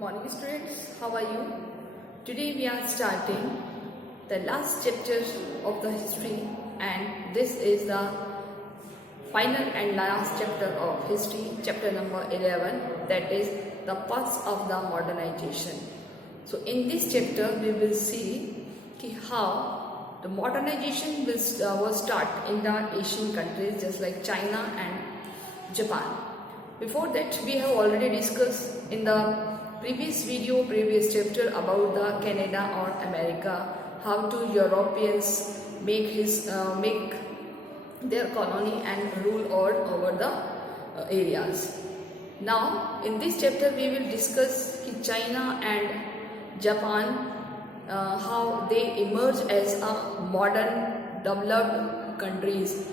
Morning students, how are you? Today we are starting the last chapter of the history, and this is the final and last chapter of history, chapter number 11, that is the paths of the modernization. So in this chapter we will see how the modernization will start in the Asian countries just like China and Japan. Before that, we have already discussed in the previous chapter about the Canada or America, how to Europeans make their colony and rule over the areas. Now in this chapter we will discuss China and Japan, how they emerge as a modern developed countries.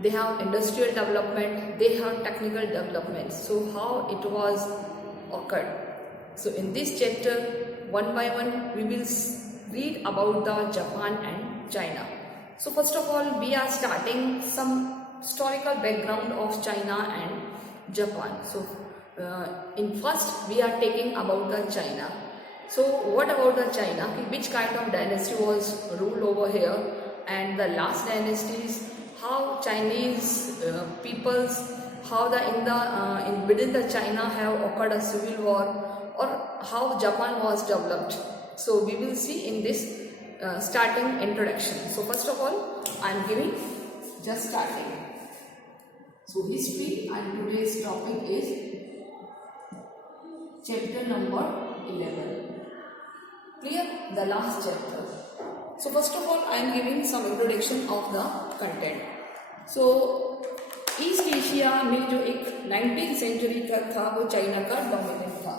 They have industrial development, they have technical development. So how it was occurred. So in this chapter, one by one, we will read about the Japan and China. So first of all, we are starting some historical background of China and Japan. So in first, we are taking about the China. So what about the China? Which kind of dynasty was ruled over here? And the last dynasties, how Chinese peoples, how within the China have occurred a civil war, or how Japan was developed. So we will see in this starting introduction. So first of all, I am giving just starting. So history, and today's topic is chapter number 11. Clear? The last chapter. So first of all, I am giving some introduction of the content. So east Asia में जो एक 19th century का था वो China का dominant था,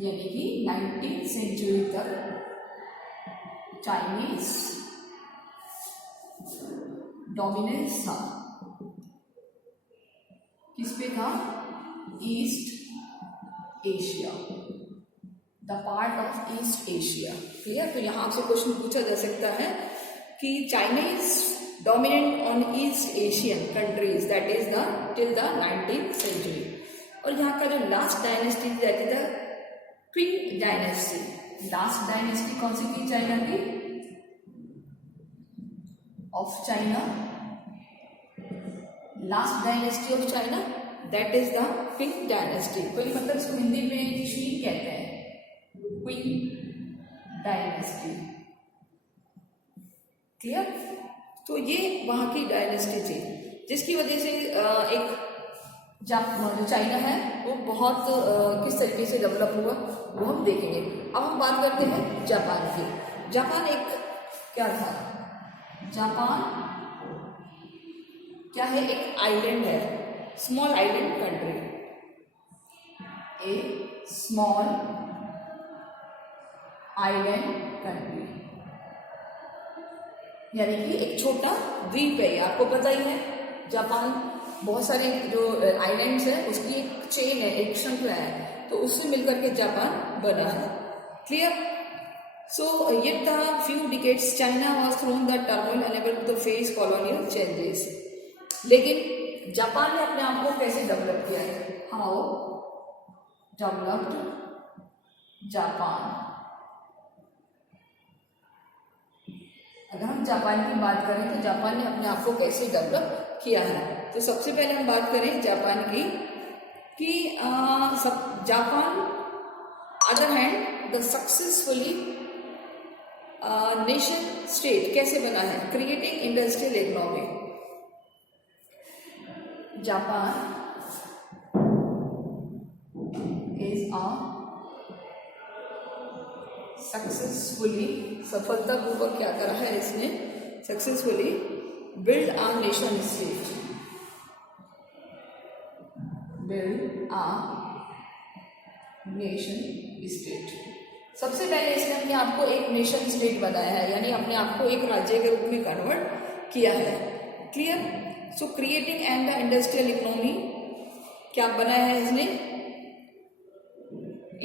यानी कि 19th सेंचुरी तक चाइनीज डोमिनेंस था। किस पे था? East Asia, the part of east Asia. Clear? तो यहां आपसे क्वेश्चन पूछा जा सकता है कि Chinese dominant on East Asian countries, that is till the 19th century. और यहाँ का जो लास्ट डायनेस्टी रहती था क्विन डायनेस्टी। लास्ट डायनेस्टी कौन सी थी चाइना की? Of China, last dynasty of China, that is the Qin dynasty. Qin मतलब इसको हिंदी में क्वीन कहते हैं, क्वीन डायनेस्टी। क्लियर? तो ये वहाँ की डायनेस्टी थी, जिसकी वजह से एक जो चाइना है वो बहुत किस तरीके से डेवलप हुआ वो हम देखेंगे। अब हम बात करते हैं जापान की। जापान एक क्या था? जापान क्या है? एक आइलैंड है, स्मॉल आइलैंड कंट्री, ए स्मॉल आइलैंड कंट्री, यानी कि एक छोटा द्वीप है। आपको पता ही है जापान बहुत सारे जो आइलैंड्स है उसकी एक चेन है, एक श्रृंखला है, तो उससे मिलकर के जापान बना है। Clear? So yet the few decades China was thrown the turmoil unable to face colonial changes. लेकिन जापान ने अपने आप को कैसे डेवलप किया है? How developed Japan. अगर हम जापान की बात करें तो जापान ने अपने आप को कैसे डेवलप किया है, तो सबसे पहले हम बात करें जापान की कि Japan other hand the successfully nation state कैसे बना है? Creating industrial economy. Japan is successfully, सफलतापूर्वक क्या करा है इसने? Successfully build a nation state, build a nation state. सबसे पहले इसने अपने आप को एक नेशन स्टेट बनाया है, यानी अपने आप को एक राज्य के रूप में कन्वर्ट किया है। Clear? So creating and the industrial economy क्या बनाया है इसने?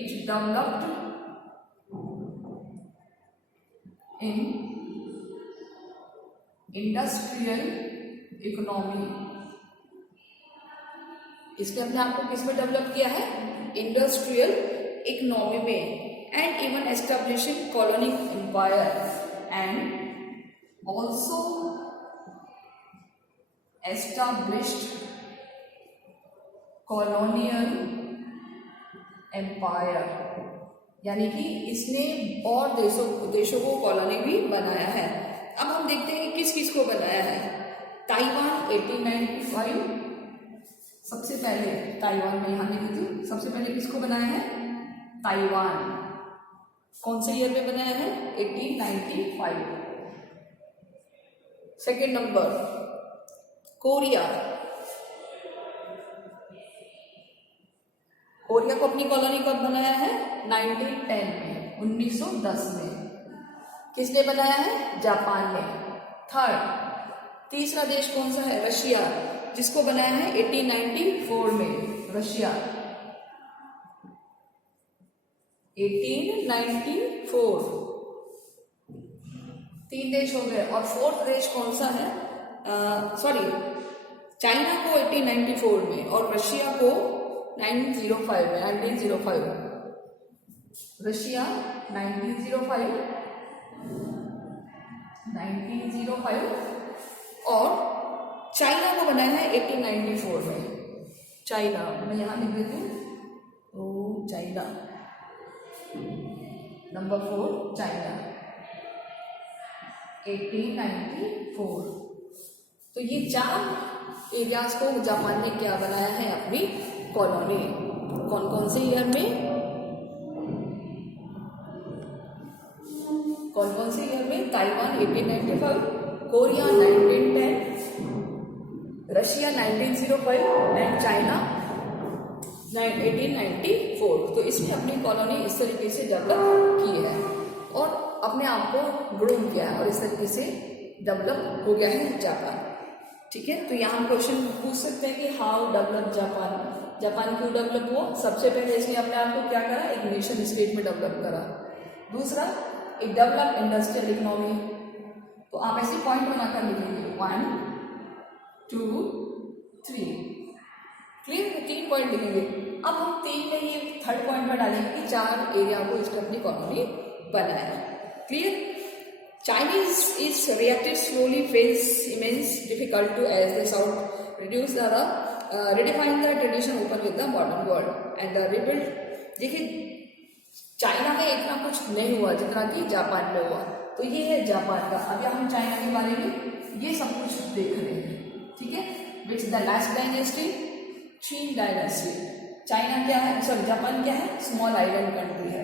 It developed in industrial economy। इसने अपने आप को किस में डेवलप किया है? इंडस्ट्रियल इकोनॉमी में and even establishing colony empire and also established colonial empire, यानी कि इसने और देशों को कॉलोनी भी बनाया है। अब हम देखते हैं कि किस किस को बनाया है। ताइवान 1895, सबसे पहले ताइवान में यहाँ लिखी थी, सबसे पहले किसको बनाया है? ताइवान। कौन से ईयर में बनाया है? 1895। Second number Korea. कोरिया को अपनी कॉलोनी कब बनाया है? 1910 में, 1910 में। किसने बनाया है? जापान ने। थर्ड, तीसरा देश कौन सा है? रशिया, जिसको बनाया है 1894 में। रशिया 1894। तीन देश हो गए। और फोर्थ देश कौन सा है? चाइना को 1894 में और रशिया को 1905 में। 1905 रशिया 1905 और चाइना को बनाया है 1894 में। चाइना मैं यहाँ लिख देती हूँ, तो चाइना नंबर 4 चाइना 1894। तो ये 4 एरियाज को जापान ने क्या बनाया है? अपनी कॉलोनी। कौन कौन से ईयर में? कौन कौन से ईयर में? Taiwan 1895, Korea 1910, Russia 1905 and China 1894। तो इसने अपनी कॉलोनी इस तरीके से डेवलप की है और अपने आप को ग्रूम किया है और इस तरीके से डेवलप हो गया है जापान। ठीक है, तो यहाँ हम क्वेश्चन पूछ सकते हैं कि हाउ डेवलप जापान। जापान क्यों डेवलप हुआ? सबसे पहले इसने अपने आप को क्या करा? एक नेशन स्टेट में डेवलप करा। दूसरा, एक डेवलप इंडस्ट्रियल इकोनॉमी। तो आप ऐसे पॉइंट बनाकर लिखेंगे 1 2 3, क्लियर? 3 पॉइंट लिखेंगे। अब हम 3 में ये थर्ड पॉइंट में डालेंगे कि 4 एरिया को इसने अपनी कॉलोनी बनाया। Clear? Chinese is reacted slowly, face immense difficult to as the south reduce the redefine the tradition open with the modern world and the rebuild। देखिए चाइना में इतना कुछ नहीं हुआ जितना कि जापान में हुआ। तो ये है जापान का। अभी हम चाइना के बारे में ये सब कुछ देख रहे हैं। ठीक है, विच द लास्ट डायनेस्टी? चीन डायनेस्टी। चाइना क्या है? सॉरी, जापान क्या है? स्मॉल आइलैंड कंट्री है।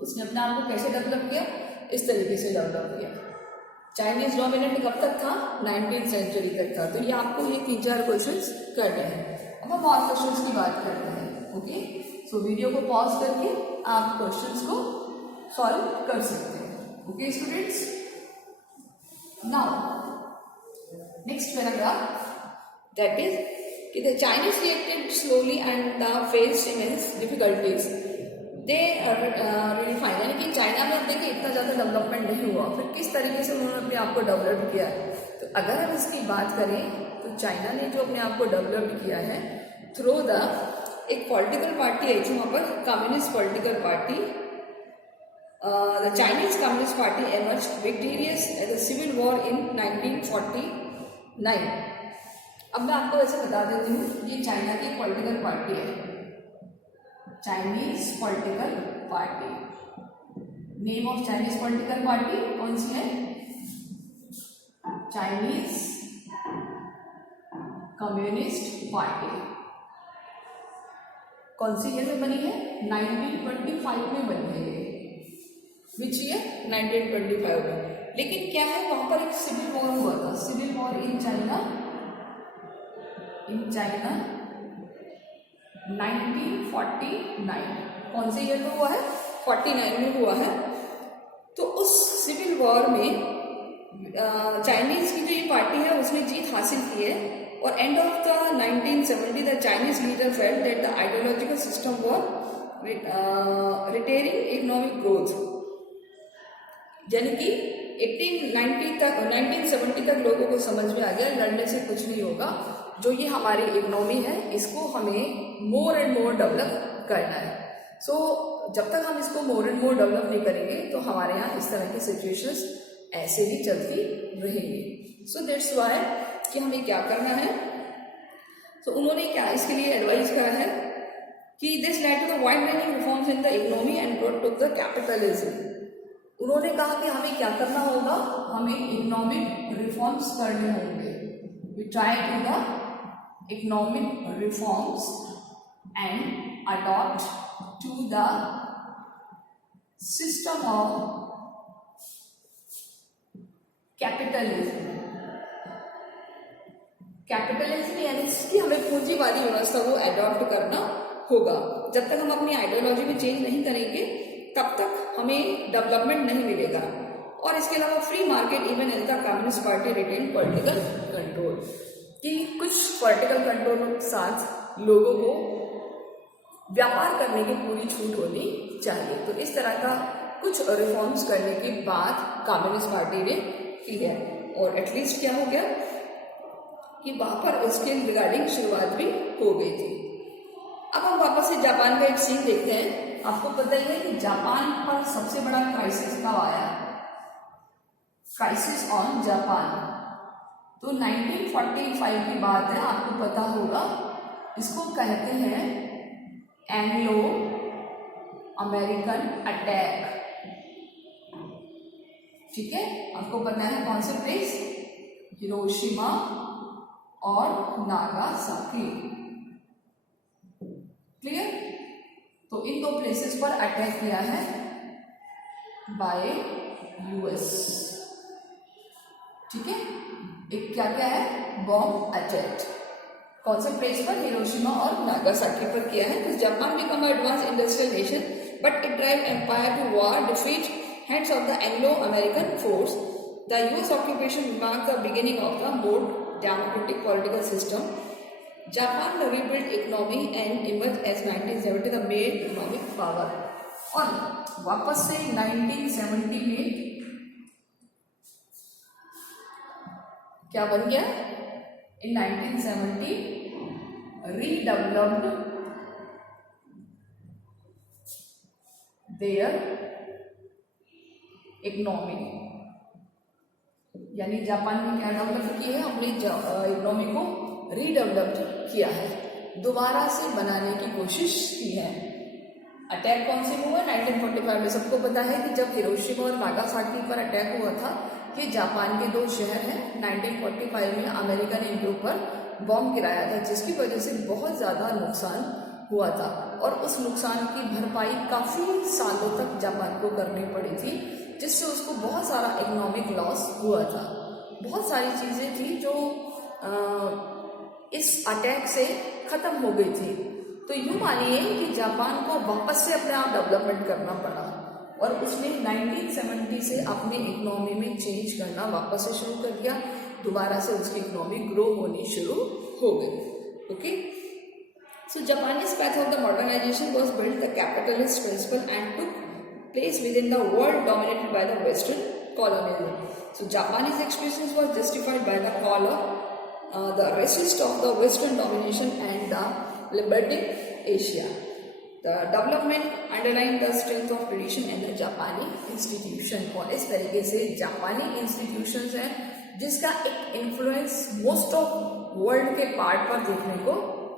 उसने अपने आप को कैसे डेवलप किया? इस तरीके से डेवलप किया। चाइनीज डोमिनेंट कब तक था? 19th सेंचुरी तक था। तो ये आपको ये 3-4 क्वेश्चंस करने हैं। अब हम और क्वेश्चंस की बात करते हैं। ओके, सो वीडियो को पॉज करके आप क्वेश्चंस को सॉल्व कर सकते हैं। Okay students, now next paragraph, that is कि the Chinese reacted slowly and the faced immense difficulties they refine. यानी कि चाइना में अब देखिए इतना ज़्यादा डेवलपमेंट नहीं हुआ, फिर किस तरीके से उन्होंने अपने आप को डेवलप किया। तो अगर हम इसकी बात करें तो चाइना ने जो अपने आप को डेवलप किया है थ्रू द एक पॉलिटिकल पार्टी है जो वहाँ पर communist political party, the Chinese communist party emerge victorious at the civil war in 1949। अब मैं आपको ऐसे बता देती हूँ, ये चाइना की पॉलिटिकल पार्टी है, Chinese political party. Name of Chinese political party कौन सी है? Chinese communist party. कौन सी ईयर में बनी है? 1925 में बनी है। Which year? 1925 में। लेकिन क्या है, वहां पर एक सिविल वॉर हुआ था। Civil war in China 1949। कौन से ईयर में हुआ है? 49 में हुआ है। तो उस सिविल वॉर में चाइनीज की जो ये पार्टी है उसने जीत हासिल की है और end of the 1970 the Chinese leader felt that the ideological system war retiring economic growth. यानी कि 1970 तक लोगों को समझ में आ गया लड़ने से कुछ नहीं होगा, जो ये हमारी इकोनॉमी है इसको हमें मोर एंड मोर डेवलप करना है। सो जब तक हम इसको मोर एंड मोर डेवलप नहीं करेंगे तो हमारे यहाँ इस तरह की सिचुएशंस ऐसे ही चलती रहेंगी। सो दैट्स वाई कि हमें क्या करना है। तो उन्होंने क्या इसके लिए एडवाइस करा है कि this led to the wide ranging reforms in the economy and brought to the capitalism. उन्होंने कहा कि हमें क्या करना होगा, हमें इकोनॉमिक रिफॉर्म्स करने होंगे। We try to the economic reforms and adopt to the system of capitalism. Capitalism यानी कि हमें पूंजीवादी व्यवस्था को अडॉप्ट करना होगा। जब तक हम अपनी आइडियोलॉजी में चेंज नहीं करेंगे तब तक हमें डेवलपमेंट नहीं मिलेगा। और इसके अलावा free market even as the communist party retain political control, कि कुछ पॉलिटिकल कंट्रोल के साथ लोगों को व्यापार करने की पूरी छूट होनी चाहिए। तो इस तरह का कुछ रिफॉर्म्स करने के बाद कम्युनिस्ट पार्टी ने की है और एटलीस्ट क्या हो गया कि वहां पर उसके रिगार्डिंग शुरुआत भी हो गई थी। अब हम वापस से जापान का एक सीन देखते हैं। आपको पता ही है कि जापान पर सबसे बड़ा क्राइसिस कब आया, क्राइसिस ऑन जापान। तो 1945 की बात है, आपको पता होगा। इसको कहते हैं एंग्लो अमेरिकन अटैक। ठीक है, आपको पता है कौन से प्लेस, हिरोशिमा और नागासाकी। क्लियर? तो इन दो प्लेसेस पर अटैक किया है बाय यूएस। ठीक है, एक क्या क्या है, बॉम्ब अटैक। कौन से प्लेस पर, हिरोशिमा और नागासाकी पर किया है। तो Japan become advance industrial nation but it drive empire to war, defeat hands of the Anglo-American force. The US occupation marked the beginning of the more democratic political system. Japan rebuilt economy and emerged as 1970 the main economic power. और वापस से 1970 में क्या बन गया, in 1970 redeveloped their economy. यानी Japan ने क्या डेवलप किया है, अपनी इकोनॉमी को रीडेवलप किया है, दोबारा से बनाने की कोशिश की है। अटैक कौन से हुआ, 1945 में। सबको पता है कि जब हिरोशिमा और नागासाकी पर अटैक हुआ था, ये जापान के दो शहर हैं। 1945 में अमेरिका ने इनके ऊपर बॉम्ब गिराया था, जिसकी वजह से बहुत ज़्यादा नुकसान हुआ था और उस नुकसान की भरपाई काफ़ी सालों तक जापान को करनी पड़ी थी, जिससे उसको बहुत सारा इकोनॉमिक लॉस हुआ था। बहुत सारी चीज़ें थी जो इस अटैक से ख़त्म हो गई थी। तो यूँ मानिए कि जापान को वापस से अपने आप डेवलपमेंट करना पड़ा और उसने 1970 से अपनी इकोनॉमी में चेंज करना वापस से शुरू कर दिया। दोबारा से उसकी इकोनॉमी ग्रो होनी शुरू हो गई। Okay, so Japanese path of the modernization was built the capitalist principle and took place within the world dominated by the Western colonialism. So Japanese experience was justified by the call of the resist of the Western domination and the liberating Asia. The development underlined the strength of tradition and the Japanese institution. और इस तरीके से जापानी institutions हैं जिसका एक influence most of world के part पर देखने को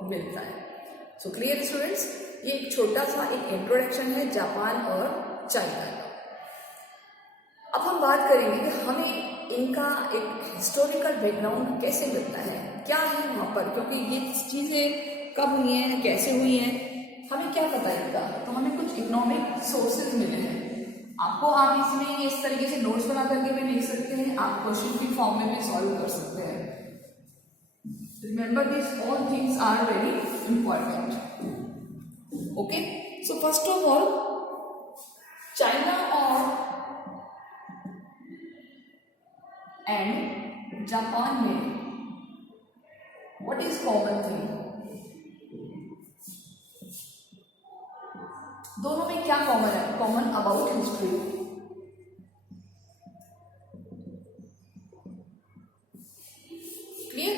मिलता है। So clear students, ये एक छोटा सा एक इंट्रोडक्शन है जापान और चाइना का। अब हम बात करेंगे कि हमें इनका एक हिस्टोरिकल बैकग्राउंड कैसे मिलता है, क्या है वहाँ पर, क्योंकि ये चीज़ें कब हुई हैं, कैसे हुई हैं, हमें क्या पता इनका। तो हमें कुछ इकोनॉमिक सोर्सेज मिले हैं। आपको आप इसमें इस तरीके से नोट्स बना करके भी लिख सकते हैं, आप क्वेश्चन की फॉर्म में भी सॉल्व कर सकते हैं। Remember this all things are very important. Okay, so first of all China और एंड जापान में व्हाट इज कॉमन थिंग, दोनों में क्या कॉमन है, कॉमन अबाउट हिस्ट्री। क्लियर?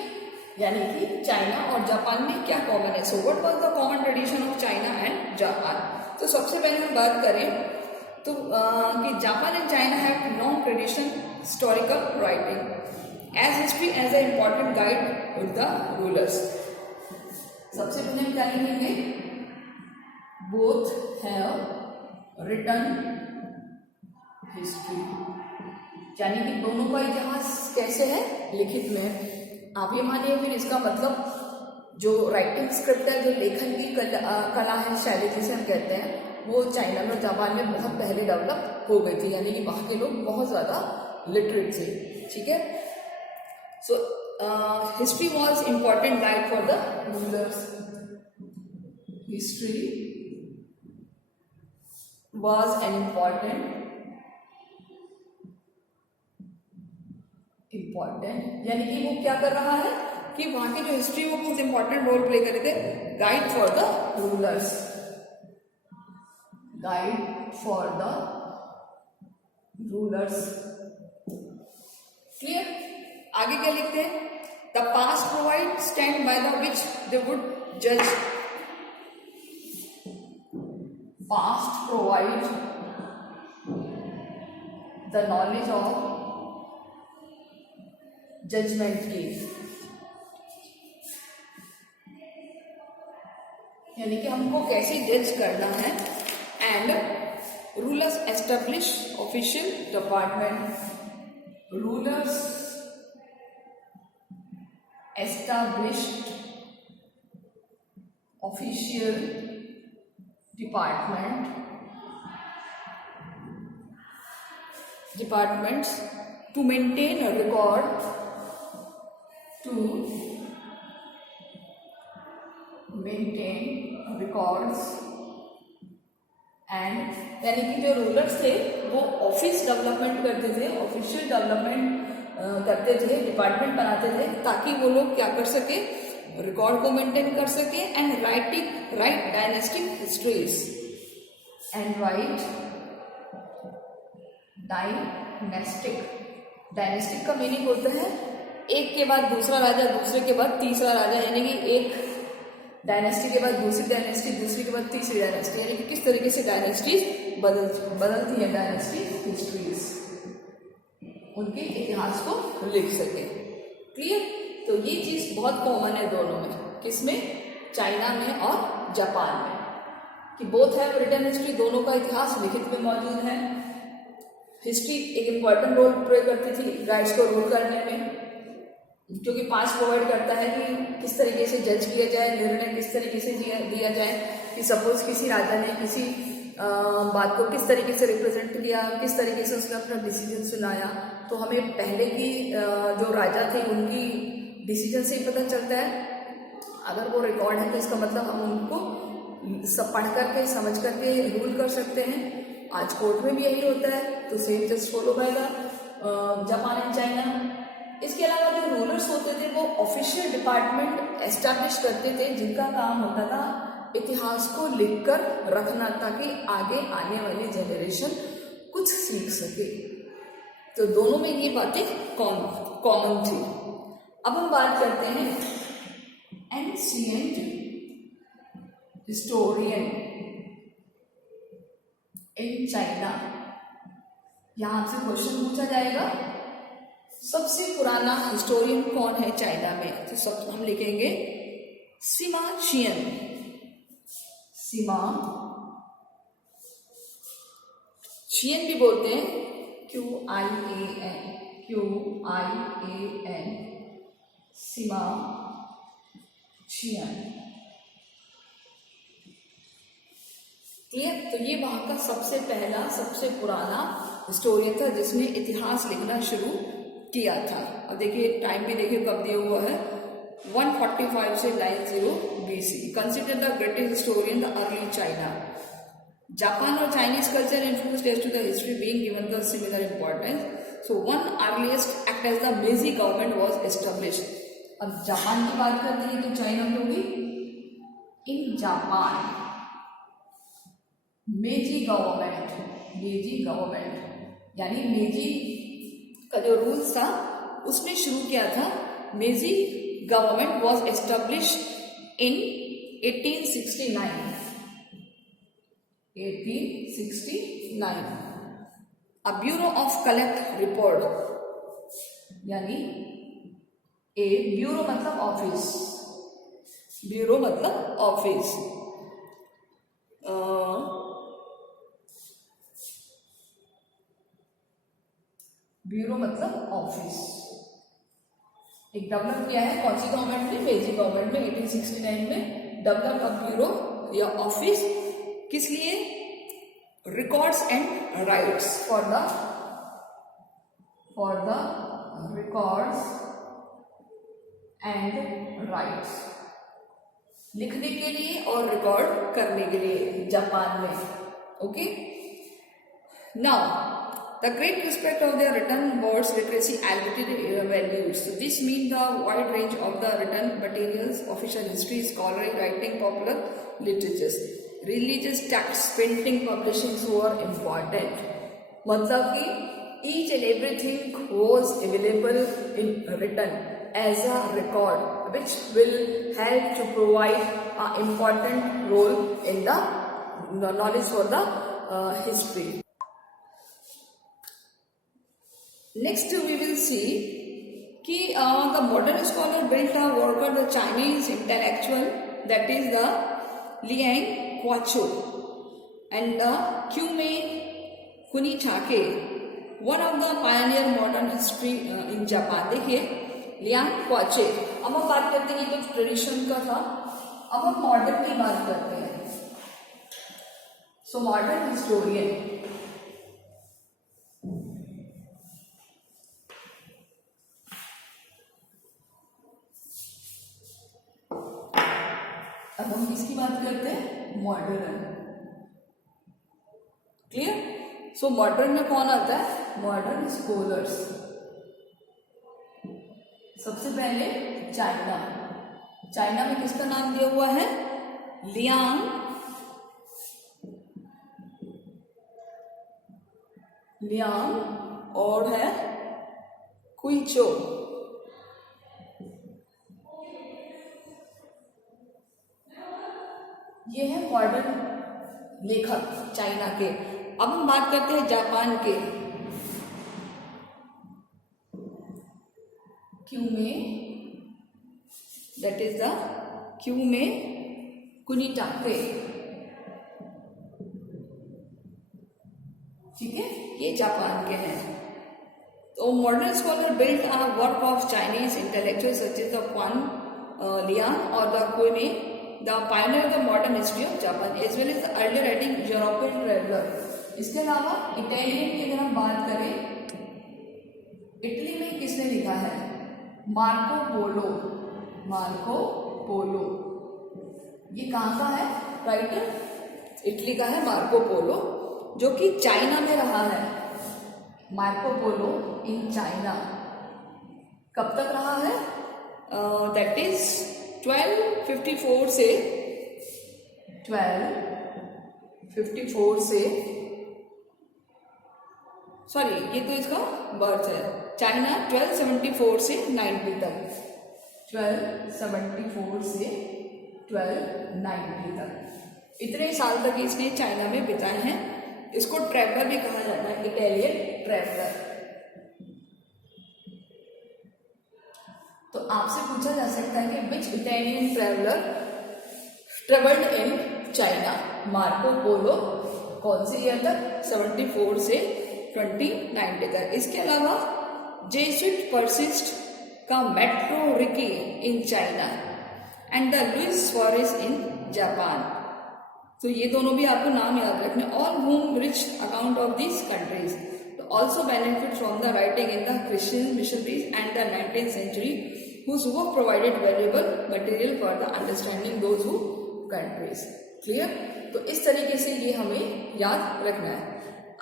यानी कि चाइना और जापान में क्या कॉमन है। So what was the common tradition of China and Japan. तो सबसे पहले हम बात करें तो कि Japan and China have long tradition historical writing as history as a important guide with the rulers. सबसे पहले हम क्या लिखेंगे, बोथ हैव रिटन हिस्ट्री, यानी कि दोनों का इतिहास कैसे है, लिखित में। आप ये मानिए फिर इसका मतलब जो राइटिंग स्क्रिप्ट है, जो लेखन की कला है, शैली जिसे हम कहते हैं, वो चाइना में और जापान में बहुत पहले डेवलप हो गई थी, यानी कि वहाँ के लोग बहुत ज़्यादा लिटरेट थे। ठीक है, so history was important guide for the rulers. History was an important यानी कि वो क्या कर रहा है कि वहां की जो हिस्ट्री वो बहुत इंपॉर्टेंट रोल प्ले कर रहे थे, guide for the rulers, guide for the rulers. Clear? आगे क्या लिखते हैं, the past provide stand by the which they would जज, past provide the knowledge of judgement की, यानी कि हमको कैसे जज करना है। And rulers establish official department, rulers established official departments to maintain a record, to maintain records and, यानी कि जो रूलर्स थे वो ऑफिस डेवलपमेंट करते थे, ऑफिशियल डेवलपमेंट करते थे, डिपार्टमेंट बनाते थे, ताकि वो लोग क्या कर सके, रिकॉर्ड को मेंटेन कर सके and right dynastic histories and right dynastic का मीनिंग होता है एक के बाद दूसरा राजा, दूसरे के बाद तीसरा राजा, यानी कि एक डायनेस्टी के बाद दूसरी डायनेस्टी, दूसरी के बाद तीसरी डायनेस्टी, यानी कि किस तरीके से डायनेस्टीज बदलती है, डायनेस्टी हिस्ट्रीज, उनके इतिहास को लिख सके। क्लियर? तो ये चीज बहुत कॉमन है दोनों में, किसमें, चाइना में और जापान में, कि बोथ हैव रिटन हिस्ट्री, दोनों का इतिहास लिखित में मौजूद है। हिस्ट्री एक इम्पॉर्टेंट रोल प्ले करती थी गाइड्स को रूल करने में, क्योंकि पास्ट प्रोवाइड करता है कि किस तरीके से जज किया जाए, निर्णय किस तरीके से दिया जाए, कि सपोज किसी राजा ने किसी बात को किस तरीके से रिप्रेजेंट किया, किस तरीके से उसने अपना डिसीजन सुनाया, तो हमें पहले की जो राजा थे उनकी डिसीजन से ही पता चलता है। अगर वो रिकॉर्ड है तो इसका मतलब हम उनको सब पढ़ करके समझ करके रूल कर सकते हैं। आज कोर्ट में भी यही होता है, तो same just follow by the Japan and China. इसके अलावा जो रूलर्स होते थे वो ऑफिशियल डिपार्टमेंट एस्टैब्लिश करते थे, जिनका काम होता था इतिहास को लिखकर रखना, ताकि आगे आने वाली जनरेशन कुछ सीख सके। तो दोनों में ये बातें कॉमन थी। अब हम बात करते हैं एंशिएंट हिस्टोरियन इन चाइना। यहां से क्वेश्चन पूछा जाएगा, सबसे पुराना हिस्टोरियन कौन है चाइना में? तो सब हम लिखेंगे सिमा चियन। सिमा चियन भी बोलते हैं, QIAN, सिमा चियन। क्लियर? तो ये वहां का सबसे पहला सबसे पुराना हिस्टोरियन था जिसने इतिहास लिखना शुरू किया था। अब देखिए टाइम भी देखिए कब दिया हुआ है, 145 से 90 BC। Consider the greatest historian the early China. Japan और Chinese culture influenced as to the history being given the similar importance. So one earliest act as the Meiji government was established. अब Japan की बात करते हैं तो China में होगी in Japan मेजी गवर्नमेंट, यानी मेजी का जो रूल्स था उसने शुरू किया था। Meiji government was established in 1869। 1869। A Bureau of Collect Report, यानी ए ब्यूरो मतलब ऑफिस, ब्यूरो मतलब ऑफिस, ब्यूरो मतलब ऑफिस एक डेवलप किया है कौन सी गवर्नमेंट ने, मेजी गवर्नमेंट में 1869 में डेवलप अ ब्यूरो या ऑफिस, किस लिए, records and rights, for the records and rights, लिखने के लिए और रिकॉर्ड करने के लिए जापान में। Okay, now the great respect of their written words literacy algorithm values. So this means the wide range of the written materials, official history, scholarly writing, popular literatures, religious texts, painting, publishing were important. मतलब कि each and everything was available in written as a record, which will help to provide an important role in the knowledge for the history. Next we will see कि the modern scholar built a worker, the Chinese intellectual, that is the Liang Huaqiu and the Kyumei Kunitake, one of the pioneer modern history in Japan. देखिए Liang क्वाचे, अब हम बात करते हैं, ये तो tradition का था, अब हम मॉडर्न की बात करते हैं। सो मॉडर्न हिस्टोरियन, अब हम किसकी बात करते हैं, मॉडर्न। क्लियर? सो मॉडर्न में कौन आता है, मॉडर्न स्कॉलर्स। सबसे पहले चाइना, चाइना में किसका नाम दिया हुआ है, लियांग और है कुइचो। ये है मॉडर्न लेखक चाइना के। अब हम बात करते हैं जापान के, Kume, that is the Kume Kunitake. ठीक है, ये जापान के हैं। तो modern scholar built a work of Chinese intellectual such as the Quan Liang और the Kume, the pioneer of the modern history of Japan, as well as the earlier writing European traveler. इसके अलावा Italian की अगर हम बात करें, Italy में किसने लिखा है, मार्को पोलो। मार्को पोलो ये कहाँ का है राइटर, इटली का है मार्को पोलो, जो कि चाइना में रहा है। मार्को पोलो इन चाइना कब तक रहा है, दैट इज 1254 से 1254 से, सॉरी ये तो इसका बर्थ है, चाइना 1274 से 90 तक, 1274 से 1290 तक, इतने साल तक इसने चाइना में बिताए हैं। इसको ट्रैवलर भी कहा जाता है, इटालियन ट्रैवलर। तो आपसे पूछा जा सकता है कि which Italian traveller travelled in China, Marco Polo कौन से ईयर तक, 74 से 2090 तक। इसके अलावा जेसुइट परसिस्ट का metro Ricky in China and the Luis Suarez in Japan. तो ये दोनों भी आपको नाम याद रखने। All whom rich account of these countries also benefit from the writing in the Christian missionaries and the 19th century, whose work provided valuable material for the understanding those who countries. Clear? तो इस तरीके से ये हमें याद रखना है।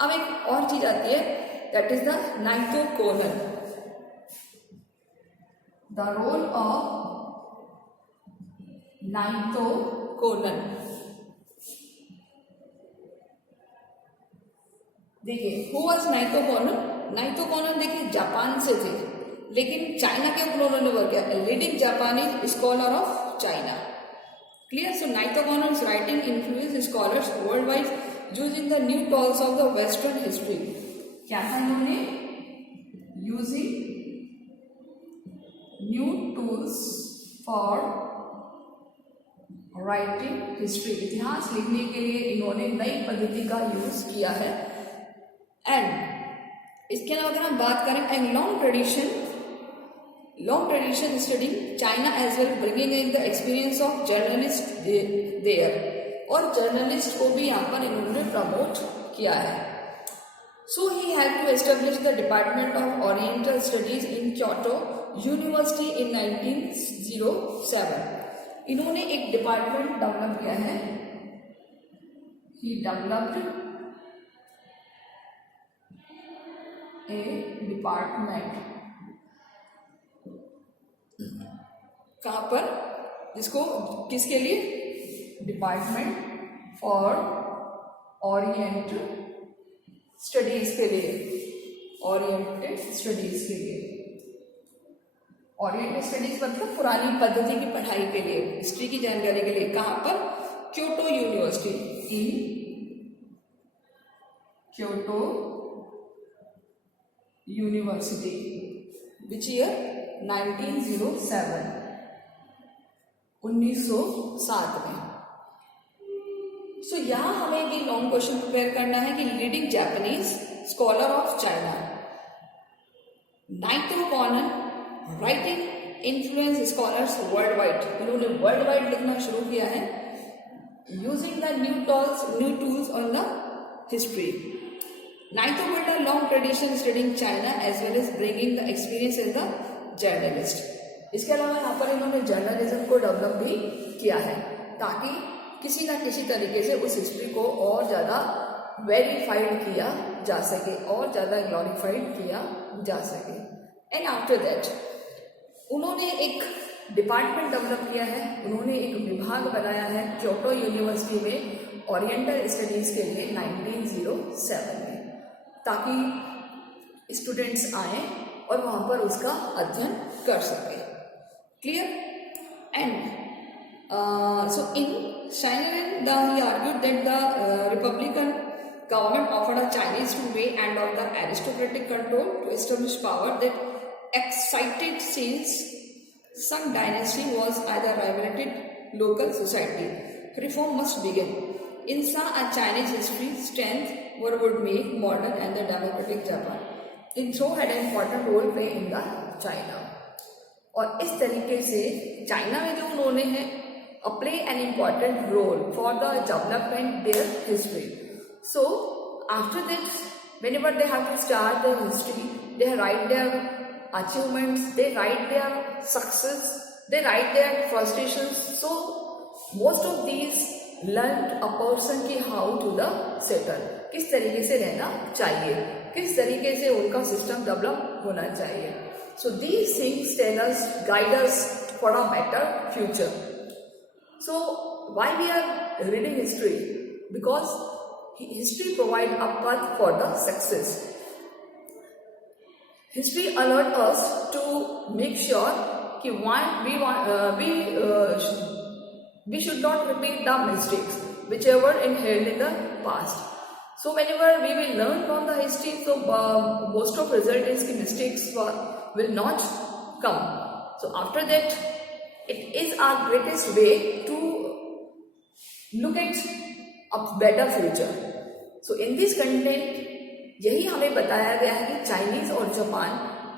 अब एक और चीज आती है, that is the Naito Konan, the role of Naito Konan. देखिए who was Naito Konan, Naito Konan देखिए जापान से थे, लेकिन चाइना के ऊपर उन्होंने वर्क किया, leading Japanese scholar of China. Clear? So Naito Konan's writing influence scholars world wide using the new tools of the western history. क्या था इन्होंने? Using new tools for writing history, इतिहास लिखने के लिए इन्होंने नई पद्धति का यूज किया है। एंड इसके अलावा अगर हम बात करें, and long tradition studying China as well, bringing in the experience of journalist there, और जर्नलिस्ट को भी यहाँ पर इन्होंने प्रमोट किया है। So he had to establish the department of oriental studies in Kyoto university in 1907। इन्होंने एक डिपार्टमेंट डेवलप किया है। ही डेवलप्ड ए डिपार्टमेंट, कहाँ पर, जिसको, किसके लिए? डिपार्टमेंट फॉर ओरिएंटल स्टडीज के लिए, ओरिएंटेड स्टडीज के लिए। ओरिएंटल स्टडीज मतलब पुरानी पद्धति की पढ़ाई के लिए, हिस्ट्री की जानकारी के लिए। कहाँ पर? Kyoto university, in Kyoto university, which year? 1907, 1907 में। सो यहाँ हमें ये लॉन्ग क्वेश्चन प्रिपेयर करना है कि leading Japanese scholar of China, Naito Konan writing influence scholars world wide, इन्होंने वर्ल्ड वाइड लिखना शुरू किया है using the new tools on the history. Naito build a long tradition studying China as well as bringing the experience as the journalist. इसके अलावा यहाँ पर इन्होंने जर्नलिज्म को डेवलप भी किया है ताकि किसी न किसी तरीके से उस हिस्ट्री को और ज़्यादा वेरीफाइड किया जा सके, और ज़्यादा ग्लोरीफाइड किया जा सके। एंड आफ्टर दैट उन्होंने एक डिपार्टमेंट डेवलप किया है, उन्होंने एक विभाग बनाया है क्योटो यूनिवर्सिटी में ओरिएंटल स्टडीज़ के लिए 1907 में, ताकि स्टूडेंट्स आए और वहाँ पर उसका अध्ययन कर सके। Clear? And so in Schneiderlin, he argued that the Republican government offered a Chinese to way end of the aristocratic control to establish power that excited since Sung dynasty was either rivalated local society. Reform must begin. In some a Chinese history strength what would make modern and the democratic Japan. In so had an important role play in the China. और इस तरीके से China में जो उन्होंने है play an important role for the development their history. So after this, whenever they have to start their history, they write their achievements, they write their success, they write their frustrations. So most of these learned a person की how to the settle, किस तरीके से रहना चाहिए, किस तरीके से उनका सिस्टम डेवलप होना चाहिए. So these things tell us, guide us for a better future. So why we are reading history? Because history provides a path for the success. History alert us to make sure that we should not repeat the mistakes whichever inhaled in the past. So whenever we will learn from the history, so most of result is that mistakes will not come. So after that, it is our greatest way to look at a better future. So in this content, यही हमें बताया गया है कि Chinese और Japan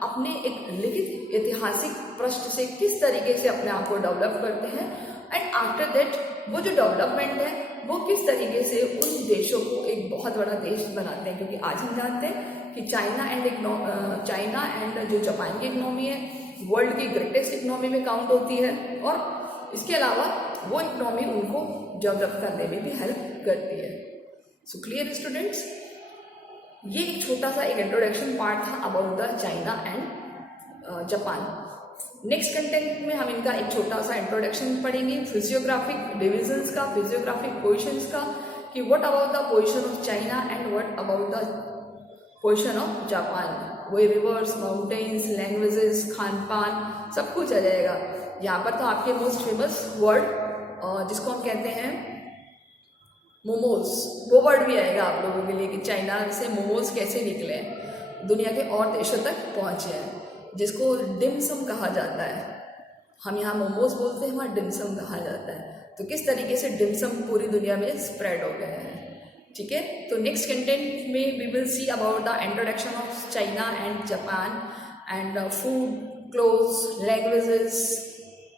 अपने एक लिखित ऐतिहासिक पृष्ठ से किस तरीके से अपने आप को डेवलप करते हैं, एंड आफ्टर दैट वो जो डेवलपमेंट है वो किस तरीके से उन देशों को एक बहुत बड़ा देश बनाते हैं. क्योंकि आज हम जानते हैं कि चाइना एंड जो जापान की इकोनॉमी है वर्ल्ड की ग्रेटेस्ट इकोनॉमी में काउंट होती है, और इसके अलावा वो इकोनॉमी उनको डेवलप करने में भी हेल्प करती है. सो क्लियर स्टूडेंट्स, ये एक छोटा सा एक इंट्रोडक्शन पार्ट था about the China and Japan. Next content में हम इनका एक छोटा सा इंट्रोडक्शन पढ़ेंगे, फिजियोग्राफिक डिविजन्स का, फिजियोग्राफिक पोजिशंस का, कि what about the position of China and what about the position of Japan. वो रिवर्स, माउंटेन्स, लैंग्वेजेस, खान पान सब कुछ आ जाएगा. यहाँ पर तो आपके मोस्ट फेमस वर्ड जिसको हम कहते हैं मोमोज, वो वर्ड भी आएगा आप लोगों के लिए कि चाइना से मोमोज कैसे निकले हैं, दुनिया के और देशों तक पहुँचे हैं, जिसको डिमसम कहा जाता है। हम यहाँ मोमोज बोलते हैं, वहाँ डिमसम कहा जाता है। तो किस तरीके से डिमसम पूरी दुनिया में स्प्रेड हो गए हैं, ठीक है। तो नेक्स्ट कंटेंट में we will see about the introduction of China and Japan and food, clothes, languages,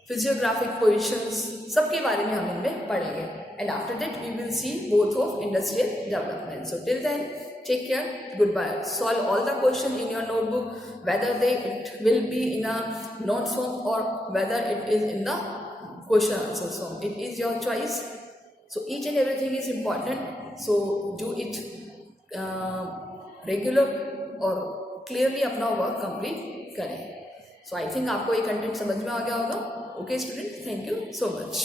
physiographic positions, सबके बारे में हम इनमें पढ़ेंगे। And after that we will see both of industrial development. So till then take care, goodbye. Solve all the question in your notebook, whether it will be in a notes form or whether it is in the question answer form. It is your choice. So each and everything is important, so do it regular और clearly अपना work complete करें. So I think आपको ये content समझ में आ गया होगा. Okay student, thank you so much.